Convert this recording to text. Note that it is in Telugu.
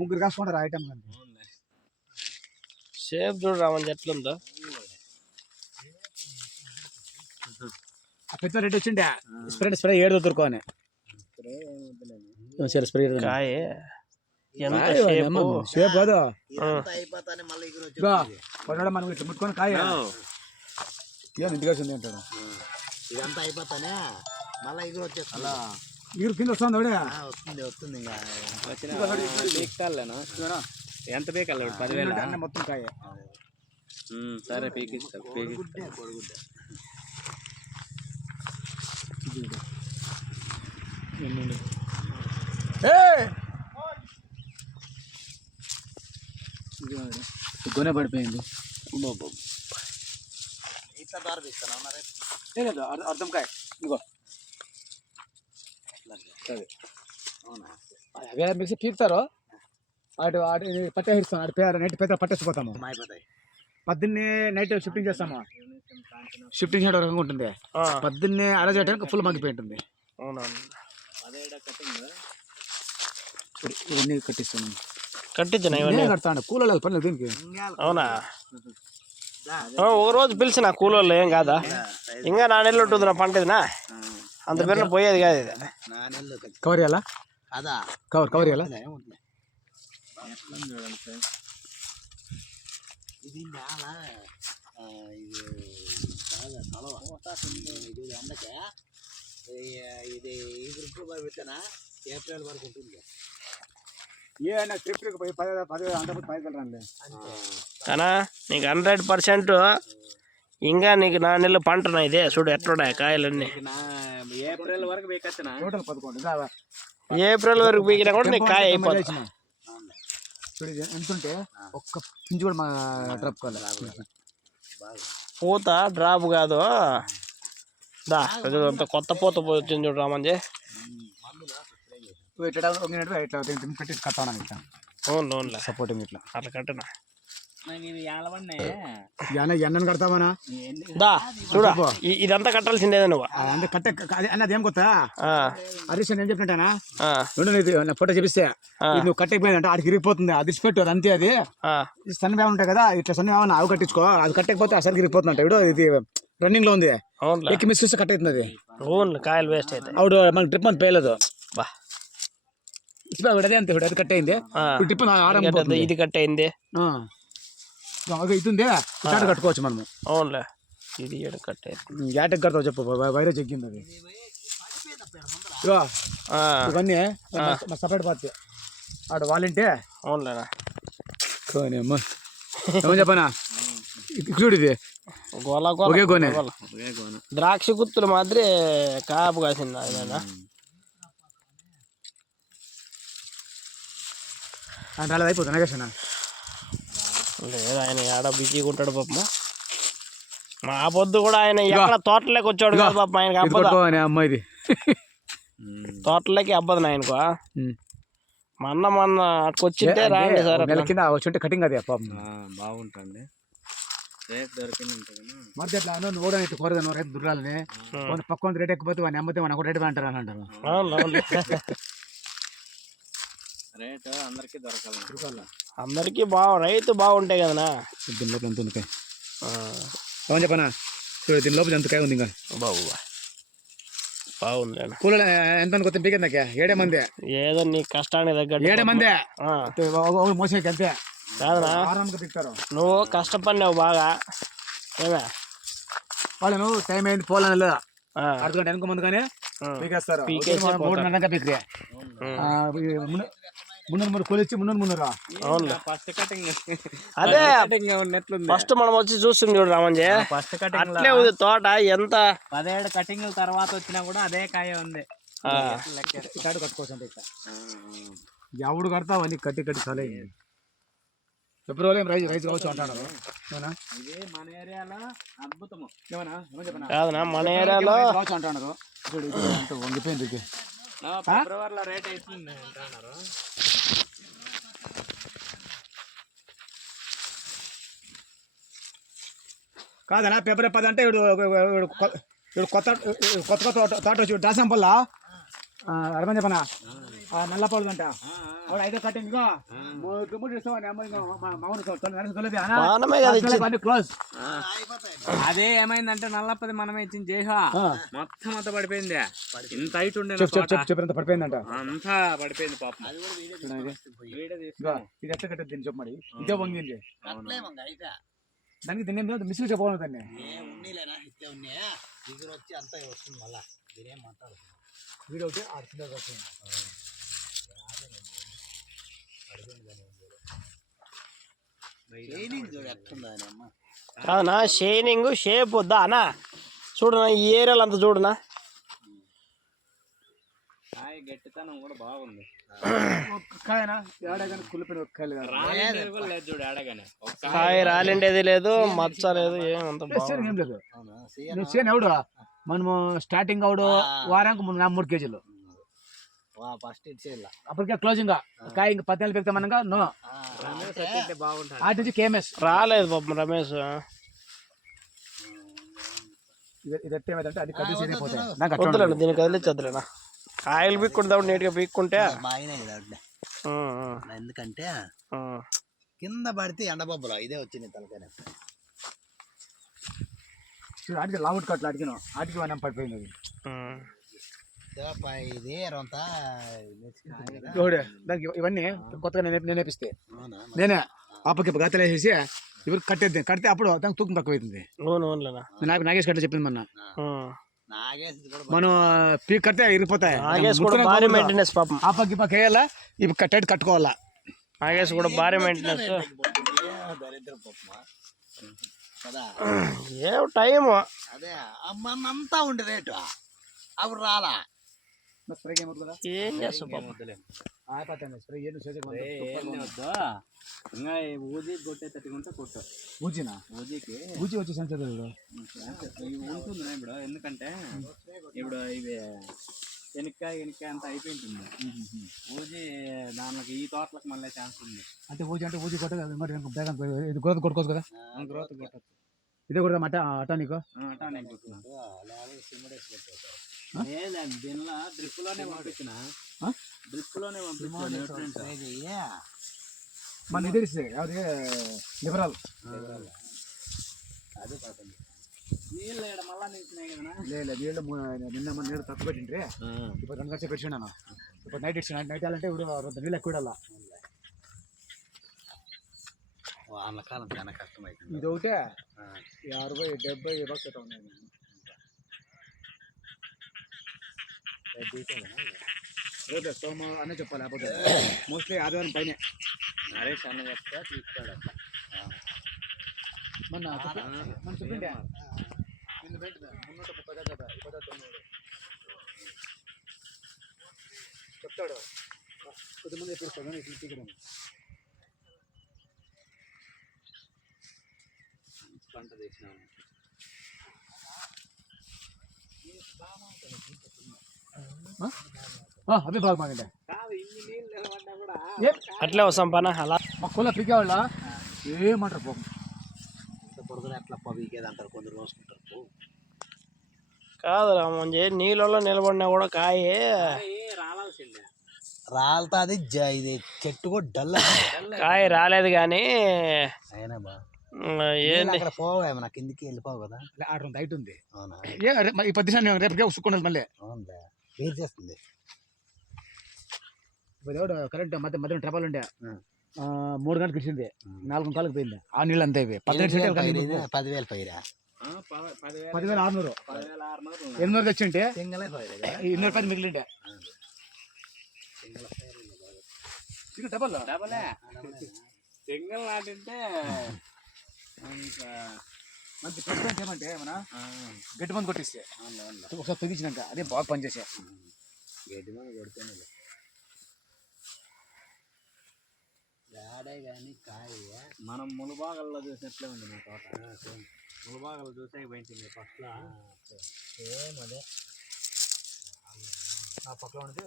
ముగ్గురు కాసుకుంటారు ఐటమ్ షేప్ చూడు రామన్ ఎట్లుందో పెద్ద రేట్ వచ్చిండే స్ప్రే స్ప్రే ఏడు దొరుకుని సరే స్ప్రే కాయ షేప్ కాదు మనం ఇట్లా ముట్టుకొని కాయ ఇంటికి వచ్చింది అంటాడు ఇదంతా అయిపోతానే మళ్ళీ ఎగురు వచ్చేస్తా ఎగురు కింద వస్తుంది వస్తుంది వస్తుంది ఇంకా ఎంత పీకల్లా 10,000 మొత్తం కాయ సరే పీకిస్తా కొడుగుడ్డ గొనె పడిపోయింది ఇట్లా దారి తీస్తాను లేదు అర్థం కాయ ఇదిగో అవే మిక్సీ పీకుతారు అటు అటు పట్టేస్తాం అటు పేరు నైట్ పేద పట్టేసిపోతాము పొద్దున్నే నైట్ షిఫ్టింగ్ చేస్తాము షిఫ్టింగ్ చేయడం రకంగా ఉంటుంది పొద్దున్నే అరచేయడానికి ఫుల్ మగ్గిపోయి ఉంటుంది ఇవన్నీ కట్టిస్తాను కట్టించిన ఇవన్నీ కడతాను కూలోళ్ళు పని దీనికి అవునా ఒక రోజు పిలిచిన కూలోళ్ళు ఏం కాదా ఇంకా 4 నెలలు ఉంటుంది నా పంట ఇదినా అంత పేరున పోయేది కాదు ఇది కవర్ చేయాలా అదా కవర్ చేయాలా ఇది నేల ఇది బాగా తలవ ఇది అందుకే ఇది ఇప్పుడు పెడతానా ఏప్రిల్ వరకు ఉంటుంది ఏనా ట్రిప్కి పోయి 10 అంతకు పైకెళ్ళరండి కానీ నీకు 100% ఇంకా నీకు 4 నెలలు పంటనా ఇదే చూడు ఎట్లున్నాయి కాయలన్నీ ఏప్రిల్ వరకు పీకొచ్చినా టోటల్ 11 ఏప్రిల్ వరకు పీకినా కూడా నీకు కాయ అయిపోతుంది చూడు ఎంత ఉంటే ఒక్క పింజు కూడా మా డ్రాప్ కావాలి పూత డ్రాప్ కాదు దా అంత కొత్త పూత వచ్చింది చూడు రామంజీ ఇట్లా ఇట్లా కట్టి కట్టాను ఇట్లా అవును సపోర్టింగ్ ఇట్లా అట్లా కట్టనా ఎన్నని కడతామనా దా చూడా ఇదంతా కట్టాల్సిందేదా నువ్వు అంటే కట్టే అన్నది ఏం కొత్త హరీష్ ఏం చెప్పినట్టేనా ఫోటో చూపిస్తే నువ్వు కట్టకపోయిందంటే ఆడికి ఇరిగిపోతుంది అది పెట్టు అది అంతే అది సన్న వేవ ఉంటాయి కదా ఇట్లా సన్న వేవ అవి కట్టించుకో అది కట్టకపోతే అసలు ఇరిగిపోతుందంట ఇప్పుడు ఇది రన్నింగ్ లో ఉంది ఎక్కి మిస్ చూస్తే కట్ అవుతుంది అది కాయలు వేస్ట్ అవుతాయి అవుడు మనకి ట్రిప్ అని పేయలేదు అదే అంతే అది కట్ అయింది ట్రిప్ ఇది కట్ అయింది ఇతుంది చాట కట్టుకోవచ్చు మనము అవునులే ఇది కట్ అయింది ఏటకి కడతావు చెప్పు వైరస్ ఎక్కింది అది ఇవన్నీ సపరేట్ పార్టీ ఆడు వాళ్ళంటే అవునులేనా అమ్మా ఏమని చెప్పనా చూడు ఇది ఒకే కోనే ద్రాక్ష గుత్తులు మాదిరి కాపు కాసింది అదేనా అలా అయిపోతుంది నాగేశనా లేదు ఆయన ఏడ బిజీగా ఉంటాడు పాప మా పొద్దు కూడా ఆయన ఎక్కడ తోటలోకి వచ్చాడు కదా పాప ఆయనకి అబ్బదు అమ్మాయిది తోటలోకి అబ్బదు ఆయనకు మొన్న అటుకొచ్చింటే రాండి సార్ నెల కింద వచ్చి కటింగ్ అది పాపం బాగుంటుంది రేట్ దొరికింది మరి అట్లా నువ్వు కూడా కోరదా నువ్వు రేపు దుర్రాలని పక్క రేట్ ఎక్కుపోతే వాడిని అమ్మితే వాడిని ఒక రేటు అంటారు అని అంటారు రేట్ అందరికి దొరకాలి అందరికి రైతు బాగుంటాయి కదనా దీని లోపల ఎంత ఉంది ఏమని చెప్పనా చూడు దీని లోపల ఎంత కాయ ఉంది ఇంకా బాగుంది కూల ఎంత అనుకోతే పీకే నాకే 7 మంది ఏదో నీ కష్టానికి తగ్గట్టు 7 మంది మోసేకి అంతే కాదనా తింటారు నువ్వు కష్టపడినావు బాగా ఏమే వాళ్ళు నువ్వు టైం అయింది పోలని లేదా 6 గంటల వెనుక ముందు కానీ పీకేస్తారు 3 పీకే మున్నూరు కొలిచ్చి మున్నూరు అవును ఫస్ట్ కటింగ్ అదే ఫస్ట్ మనం వచ్చి చూస్తుంది చూడు రామంజీ ఫస్ట్ కటింగ్ అట్లే ఉంది తోట ఎంత 17 కటింగ్ తర్వాత వచ్చినా కూడా అదే కాయ ఉంది కట్టుకోవచ్చు ఎవడు కడతావు అని కట్టి చాలా ఫిబ్రవరి రైస్ కావచ్చు అంటాడు ఇది మన ఏరియాలో అద్భుతము కాదనా మన ఏరియాలో కావచ్చు అంటున్నారు చూడు వంగిపోయింది ఫిబ్రవరిలో రేట్ అవుతుంది అంటున్నారు కాదనా ఫిబ్రవరి 10 అంటే కొత్త తోట వచ్చి దాసంపల్ల అడమని చెప్పనా నల్లపల్లి అంట వాడు ఐదో కట్టింగ్ ఇగో మూడు ఇస్తావు మామూలు మనమే కదా ఇచ్చింది. క్లోజ్. అదే ఏమైందంటే నల్లప్పది మనమే ఇచ్చింది చేసా మొత్తం అంతా పడిపోయింది. ఇంత హైట్ ఉండే చెప్పినంత పడిపోయిందంట. అంతా పడిపోయింది పాపం. ఇగో ఇది ఎట్లా కట్టదు దీన్ని చెప్పు మరి. ఇదే వంగింది దానికి దీన్ని మిస్లు చెప్పాలి దాన్ని. ఉన్నీలేనా ఇట్లే ఉన్నాయా దిగురు వచ్చి అంతా వస్తుంది మళ్ళా దీనేం మాట్లాడు వీడు ఒకటి ఆడుతుండే చూడు ఎట్లుందా అమ్మ కాదనా షైనింగ్ షేప్ వద్దా అన్నా చూడనా ఈ ఏరియాలో అంతా చూడనా కాయ గట్టితనం కూడా బాగుంది. కాయనా ఏడాగానే కుళ్ళిపోయిన ఒక కాయలు కాదు. రాలిండేది కూడా లేదు చూడు ఏడగానే. కాయ రాలిండేది లేదు మచ్చ లేదు ఏమంత ఏం లేదు. నువ్వు చేయను ఎవడు మనము స్టార్టింగ్ అవుడు వారానికి 3 కేజీలు ఫస్ట్ ఇచ్చేయాల అప్పటికే క్లోజింగ్ కాయ ఇంకా 14 పెడతామనగా నో బాగుంటుంది. ఆటి నుంచి కేఎంఎస్ రాలేదు పాపం రమేష్. ఇది ఎట్టేమైందంటే అది కదిలి సరిపోతాయి నాకు అట్లా వద్దులేండి దీన్ని కదిలిచ్చొద్దులేనా కాయలు పీక్కుంటావు నీట్గా పీక్కుంటే మా ఆయన ఎందుకంటే కింద పడితే ఎండబొబ్బలు ఇదే వచ్చింది తలకాయ ఆటికి లావుట్ కట్లు అడిగిన ఆటికి మనం పడిపోయింది అది. ఇది అంతా దానికి ఇవన్నీ కొత్తగా నేను నేర్పిస్తే నేనే అప్పకి గతలు వేసేసి ఇవరికి కట్టేద్దాం కడితే అప్పుడు దానికి తూకం తక్కువ అవుతుంది. నాకు నాగేష్ కట్ట చెప్పింది మొన్న మనం పీక్ కడితే ఇరిగిపోతాయి. అప్పకి పక్క వేయాలా ఇవి కట్టేది కట్టుకోవాలా. నాగేష్ కూడా భారీ మెయింటెనెన్స్ ఏ టైం అదే అమ్మంతా ఉండే రేటు అప్పుడు రాలా ఏం చేస్తావు పాపం. ఇంకా ఊజీ కొట్టే తట్టుకుంటే కొట్టు. ఊజినా ఊజీకి ఊజి వచ్చి సంచదు ఉంటుంది ఇప్పుడు. ఎందుకంటే ఇప్పుడు ఇవి శనక్కాయ అంతా అయిపోయింటుంది. ఊజీ దానికి ఈ తోటలకు మళ్ళీ ఛాన్స్ ఉంది. అంటే ఊజి కొట్ట ఇది గ్రోత్ కొట్టుకోవచ్చు కదా. గ్రోత్ కొట్టచ్చు. ఇదే కూడా అటా నీకు లేదండి దీనిలో డ్రిప్లోనే పంపించిన మన ఇది లిబరల్ నీళ్ళు మళ్ళా నించినాయి కదా. లేదు నిన్న మన నీళ్ళు తక్కువ పెట్టిండ్రి ఇప్పుడు 2 గంటలు పెట్టినాను. ఇప్పుడు నైట్ ఇచ్చిన నైట్ వెళ్ళాలంటే ఇప్పుడు నీళ్ళు ఎక్కువ ఇడాలా. వానకాలం చాలా కష్టమైంది. ఇది ఒకటే 60-70 బాక్స్ అవుతా ఉన్నాయి. రేపు సోమవారం అనే చెప్పాలి లేకపోతే మోస్ట్లీ ఆదివారం పైన నరేష్ అన్న చెప్తా తీసుకోవాలి. మన చెప్పిండే నిన్ను పెట్టిన 330 చెప్తాడు కొద్దిమంది ఎప్పుడు ఇక్కడ పంట తీసినాము. అవి బాగా బాగుండే అట్లే వస్తాం పనా అలా మా కుల పీకేవాళ్ళ ఏమంటారు పోం పొడుగులు ఎట్లా పీకేది అంటారు కొందరు రోజుకుంటారు. కాదు రామంజీ నీళ్ళలో నిలబడినా కూడా కాయే రావాల్సిందే. రాలుతుంది ఇది చెట్టు కూడా డల్ కాయ రాలేదు కానీ అయినా బా ఏంది అక్కడ పోవేమో నా కిందికి వెళ్ళిపోవు కదా. ఆడ హైట్ ఉంది. అవునా ఈ 10 రేపటికే ఉసుకున్నది మళ్ళీ. అవునులే వేరు చేస్తుంది. ఇప్పుడు కరెంట్ మధ్య ట్రబల్ ఉండే 3 గంటలకు ఇచ్చింది 4 కాలకు పోయింది. ఆ నీళ్ళు అంతా ఇవి 10,000 పైరా 10,600 800 తెచ్చింటే రూపాయలు మిగిలిండే. డబలే సింగల్ నాటింటే మంచి ప్రెసిడెంట్ ఏమంటే మన గట్టి మంది కొట్టిస్తే ఒకసారి తెగించినాక అదే బాగా పనిచేసే గడ్డి మంది కొడితేనే కానీ కాయ మనం ములుబాగల్లో చూసినట్లే ఉంది మా తోట. ములుబాగలు చూసే పోయింది ఫస్ట్లో సేమ్ అదే ఆ పక్కన ఉంటే